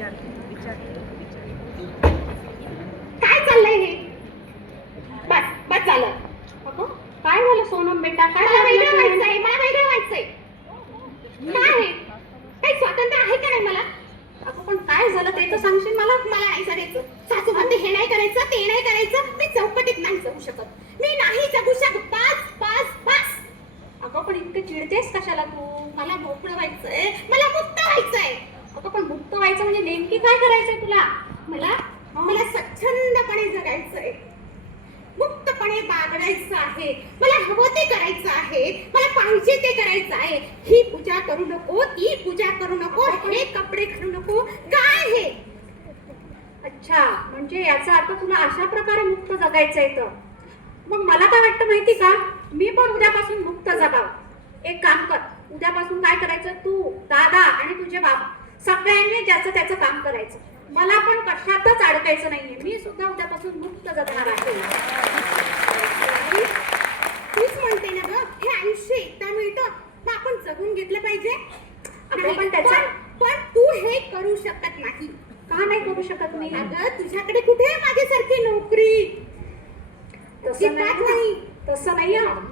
काय चाललंय हे? बस बस झालं. अगं काय झालं सोनम बेटा? काय मला वेगळं व्हायचंय, मला वेगळं व्हायचंय. काय आहे? काही स्वातंत्र्य आहे का नाही मला? अगं पण काय झालं ते तर सांगशील मला? मला नाही सांगायचं. सासू म्हणते हे नाही करायचं, ते नाही करायचं. मी चौकटीत नाही जगू शकत. मी नाही जगू शकत. बस बस बस. अगं पण इतकं चिडतेस कशाला तू? मला मोकळं व्हायचंय, मला मुक्त व्हायचंय. अगं पण मुक्त व्हायचं म्हणजे नेमकी काय करायचंय तुला? मला मला स्वच्छंदपणे जगायचंय, मुक्तपणे बागडायचं आहे. मला हवं ते करायचं आहे, मला पाहिजे ते करायचं आहे. ही पूजा करू नको, ती पूजा करू नको, हे कपडे घालू नको. काय हे? अच्छा, म्हणजे याचा अर्थ तुला अशा प्रकारे मुक्त जगायचंय. तर मग मला काय वाटतं माहिती का, मी पण उद्यापासून मुक्त जगावं. एक काम कर, उद्यापासून काय करायचं, तू, दादा आणि तुझे बाबा सगळ्यांनी ज्याचं त्याचं काम करायचं. मला पण कशातच अडकायचं नाहीये. मी सुद्धा उद्यापासून मुक्त जगणार आहे. तूच म्हणते ना ग, हे आयुष्य एकदा मिळतं, मग आपण जगून घेतलं पाहिजे. पण तू हे करू शकत नाही. का नाही करू शकत नाही? अगं तुझ्याकडे कुठे माझ्यासारखी नोकरी? तसं नाही.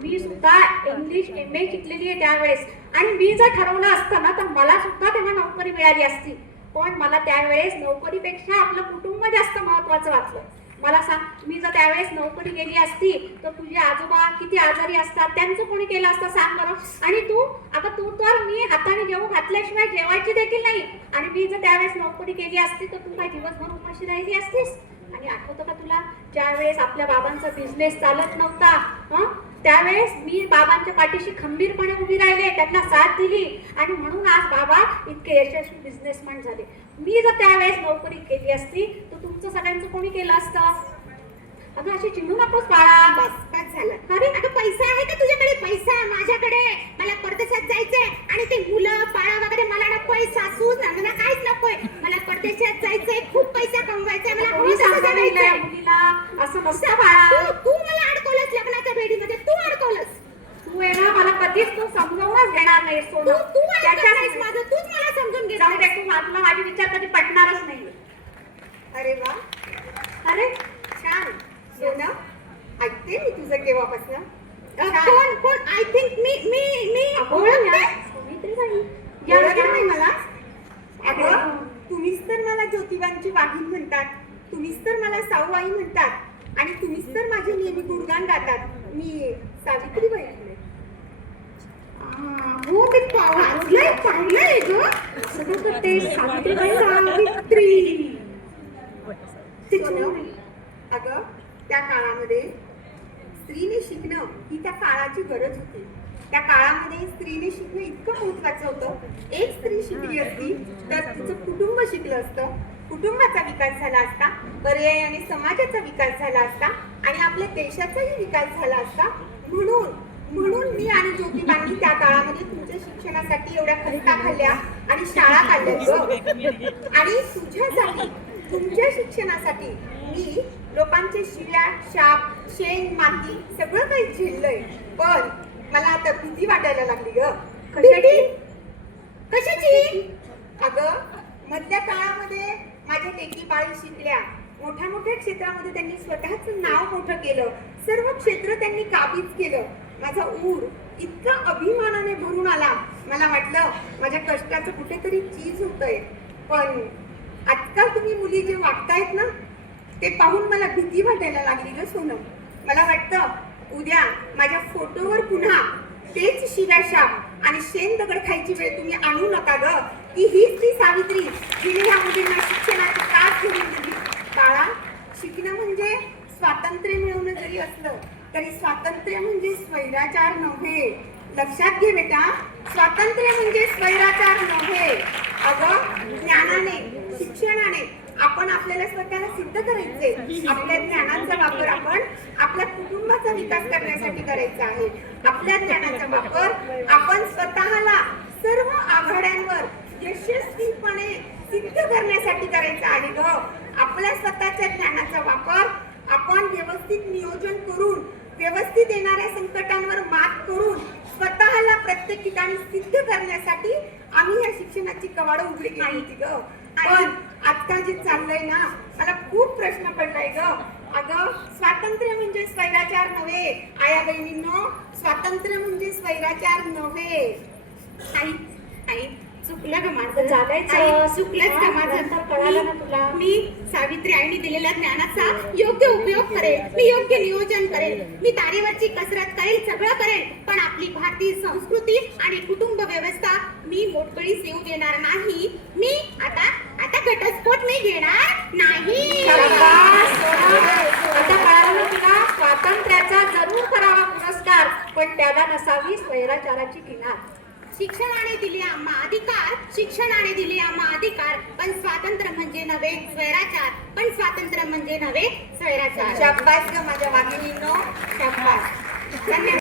मी सुद्धा इंग्लिश MA शिकलेली आहे त्यावेळेस, आणि मी जर ठरवलं असतं ना तर मला सुद्धा तेव्हा नोकरी मिळाली असती. पण मला त्यावेळेस नोकरीपेक्षा आपलं कुटुंब जास्त महत्वाचं वाटलं. मला सांग, मी जर त्यावेळेस नोकरी केली असती तर तुझे आजोबा किती आजारी असतात, त्यांचं कोणी केलं असतं सांग बरं. आणि तू, आता तू तर मी हाताने जेवू घातल्याशिवाय जेवायची देखील नाही. आणि मी जर त्यावेळेस नोकरी केली असती तर तू काय दिवसभर उपाशी राहिली असतीस? आणि आठवतं का तुला, ज्यावेळेस आपल्या बाबांचा बिझनेस चालत नव्हता, त्यावेळेस मी बाबांच्या पाठीशी खंबीरपणे उभी राहिले, त्यांना साथ दिली, आणि म्हणून आज बाबा इतके यशस्वी बिझनेसमॅन झाले. मी जर त्यावेळेस नोकरी केली असती तर तुमचं सगळ्यांचं कोणी केलं असतं? अगं अशी चिडू नकोस बाळा. बस बस झालं. अरे अगं पैसा आहे का तुझ्याकडे? पैसा माझ्याकडे. मला परदेशात जायचंय, आणि ते मुलं बाळा वगैरे मला नकोय, सासू नंदना काहीच नकोय. मला परदेशात जायचंय, खूप पैसा कमवायचाय, मला मुलीला असं नसतं बाळा. तू मला अडकवलंस लग्नाच्या बेडीमध्ये, तू अडकवलंस. तू आहे ना, मला कधीच तू समजावूनच घेणार नाही. तू माझं तूच मला समजून घे. जाऊ दे, तू तुला माझे विचार कधी पटणारच नाही. अरे वा, अरे छान सोनम, ऐकते मी तुझं केव्हापासून. कोण कोण? आय थिंक मी नाही मला. अगं तुम्हीच तर मला ज्योतिबांची वाहीन म्हणतात, तुम्हीच तर मला साऊबाई म्हणतात, आणि तुम्हीच तर माझे नेहमी गुणगान गातात. मी सावित्रीबाई. हो, ते पाहिलंय ग. ते सावित्रीबाई. सावित्री. अगं त्या काळामध्ये स्त्रीने शिकणं ही त्या काळाची गरज होती. त्या काळामध्ये स्त्रीने शिकणं इतकं महत्वाचं होतं. एक स्त्री शिकली असती तर तिचं कुटुंब शिकलं असतं, कुटुंबाचा विकास झाला असता, पर्यायाने समाजाचा विकास झाला असता, आणि आपल्या देशाचाही विकास झाला असता. म्हणून मी आणि ज्योतिबांनी त्या काळामध्ये तुमच्या शिक्षणासाठी एवढ्या खस्ता खाल्ल्या आणि शाळा काढल्या. आणि तुझ्यासाठी, तुमच्या शिक्षणासाठी मी लोकांचे शिव्या, शाप, शेण, माती सगळं काही झेललंय. पण मला आता भीती वाटायला लागली ग. कशाची? अगं मधल्या काळामध्ये माझ्या लेकी बाळी शिकल्या, मोठ्या मोठ्या क्षेत्रामध्ये त्यांनी स्वतःच नाव मोठं केलं, सर्व क्षेत्र त्यांनी काबीज केलं. माझा ऊर इतका अभिमानाने भरून आला. मला वाटलं माझ्या कष्टाचं कुठेतरी चीज होतंय. पण आजकाल तुम्ही मुली जे वागतायत ना, ते पाहून मला भीती वाटायला लागली ग सोनम. मला वाटतं उद्या माझ्या फोटोवर पुन्हा तेच शिव्या, शाप आणि शेण दगड खायची वेळ तुम्ही आणू नका ग. की हीच ती सावित्री जिने ह्या मुलींना शिक्षणाची कास घेऊन दिली. काळा, शिकणं म्हणजे स्वातंत्र्य मिळवणं जरी असलं तरी स्वातंत्र्य म्हणजे स्वैराचार नव्हे. लक्षात घे बेटा, स्वातंत्र्य म्हणजे स्वैराचार नव्हे. अगं ज्ञानाने, शिक्षणाने आपण आपल्याला स्वतःला सिद्ध करायचे. आपल्या ज्ञानाचा वापर आपण आपल्या कुटुंबाचा विकास करण्यासाठी करायचा आहे. आपल्या ज्ञानाचा वापर आपण स्वतःला सर्व आघाड्यांवर यशस्वीपणे सिद्ध करण्यासाठी करायचा आहे ग. आपल्या स्वतःच्या ज्ञानाचा वापर आपण व्यवस्थित नियोजन करून, व्यवस्थित येणाऱ्या संकटांवर मात करून स्वतःला प्रत्येक ठिकाणी सिद्ध करण्यासाठी आम्ही या शिक्षणाची कवाडं उघडी केली होती ग. पण आता जे चाललंय ना, मला खूप प्रश्न पडलाय ग. अगं, स्वातंत्र्य म्हणजे स्वैराचार नव्हे. आया बहिणींनो, स्वातंत्र्य म्हणजे स्वैराचार नव्हे. आई आई चुकलं ग माझं. चालायचं. आई, चुकलंच का माझं. नंतर कळालं ना तुला. मी सावित्री आईने दिलेल्या ज्ञानाचा योग्य उपयोग करेल. मी योग्य नियोजन करेल. मी तारेवरची कसरत करेल, सगळं करेल. पण आपली भारतीय संस्कृती आणि कुटुंब व्यवस्था मी मोडकळीस येऊ देणार नाही. मी आता घटस्फोट मी घेणार नाही. शाबास, सोना. आता कळालं ना तुला. स्वातंत्र्याचा जरूर करावा पुरस्कार, पण त्याला नसावी स्वैराचाराची किनार. शिक्षणाने दिले आम्हा अधिकार, शिक्षणाने दिले आम्हा अधिकार, पण स्वातंत्र्य म्हणजे नव्हे स्वैराचार, पण स्वातंत्र्य म्हणजे नव्हे स्वैराचार. शाबास ग माझ्या वाघिणींनो, शाबास. धन्यवाद.